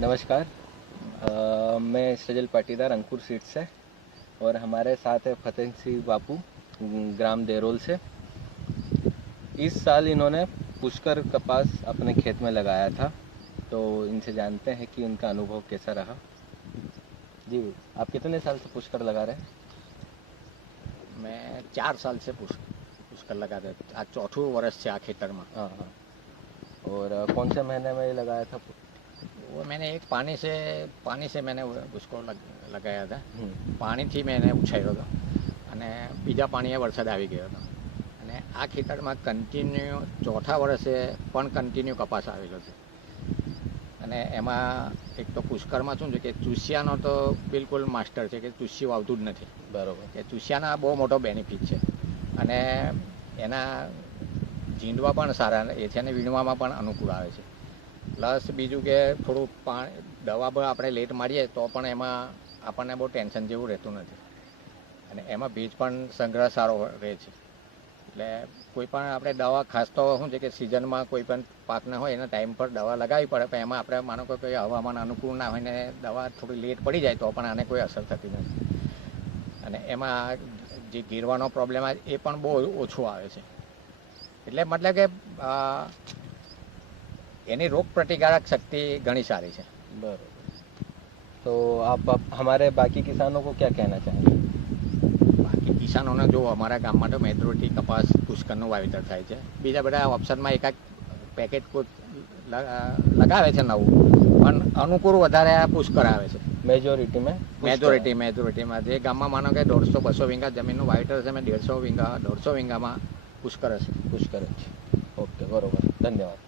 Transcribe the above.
नमस्कार। आ, मैं सजल पाटीदार अंकुर सीट से और हमारे साथ है फतेह सिंह बापू ग्राम देरोल से। इस साल इन्होंने पुष्कर कपास अपने खेत में लगाया था तो इनसे जानते हैं कि उनका अनुभव कैसा रहा। जी आप कितने साल से पुष्कर लगा रहे हैं? मैं चार साल से पुष्कर पुष्कर लगा रहे आज चौथों वर्ष से आखिर खेतर में हाँ हाँ। और कौन से महीने में ये लगाया था? वो मैंने एक पानी से पानी से मैंने उसको लग, लगाया था हम्म, પાણીથી મેં એને ઉછાર્યો હતો અને બીજા પાણીએ વરસાદ આવી ગયો હતો અને આ ખેતરમાં કન્ટિન્યુ ચોથા વર્ષે પણ કન્ટિન્યુ કપાસ આવેલો છે અને એમાં એક તો પુષ્કરમાં શું છે કે ચૂસિયાનો તો બિલકુલ માસ્ટર છે કે ચૂસ્યું આવતું જ નથી बराबर કે ચૂસિયાના બહુ મોટો બેનિફિટ છે અને એના ઝીંડવા પણ સારા એ છે અને વીણવામાં પણ અનુકૂળ આવે છે પ્લસ બીજું કે થોડું પાણી, દવા પણ આપણે લેટ મારીએ તો પણ એમાં આપણને બહુ ટેન્શન જેવું રહેતું નથી. અને એમાં બીજ પણ સંગ્રહ સારો રહે છે. એટલે કોઈ પણ આપણે દવા, ખાસ તો શું છે કે સિઝનમાં કોઈ પણ પાકને હોય એના ટાઈમ પર દવા લગાવવી પડે, પણ એમાં આપણે માનો કે કોઈ હવામાન અનુકૂળ ના હોય ને દવા થોડી લેટ પડી જાય તો પણ આને કોઈ અસર થતી નથી. અને એમાં જે ગીરવાનો પ્રોબ્લેમ આવે એ પણ બહુ ઓછો આવે છે. એટલે મતલબ કે એની રોગ પ્રતિકારક શક્તિ ઘણી સારી છે बराबर तो आप, आप हमारे बाकी किसानों को क्या कहना चाहेंगे બાકી કિસાનોને જો અમારા ગામમાં તો મેજોરિટી કપાસ પુષ્કરનું વાવેતર થાય છે બીજા બધા ઓપ્શનમાં એકાદ પેકેટ કોઈ લ- અ, લગાવે છે નવું પણ અનુકૂળ વધારે આ પુષ્કર આવે છે मेजोरिटी में पुष्कर है। મેજોરિટી મેજોરિટીમાં જે ગામમાં માનો કે દોઢસો બસો વીંગા જમીનનું વાવેતર છે મેં દેડસો વીંગા દોઢસો વીંગામાં પુષ્કર હશે पुष्कर है ओके बरोबर धन्यवाद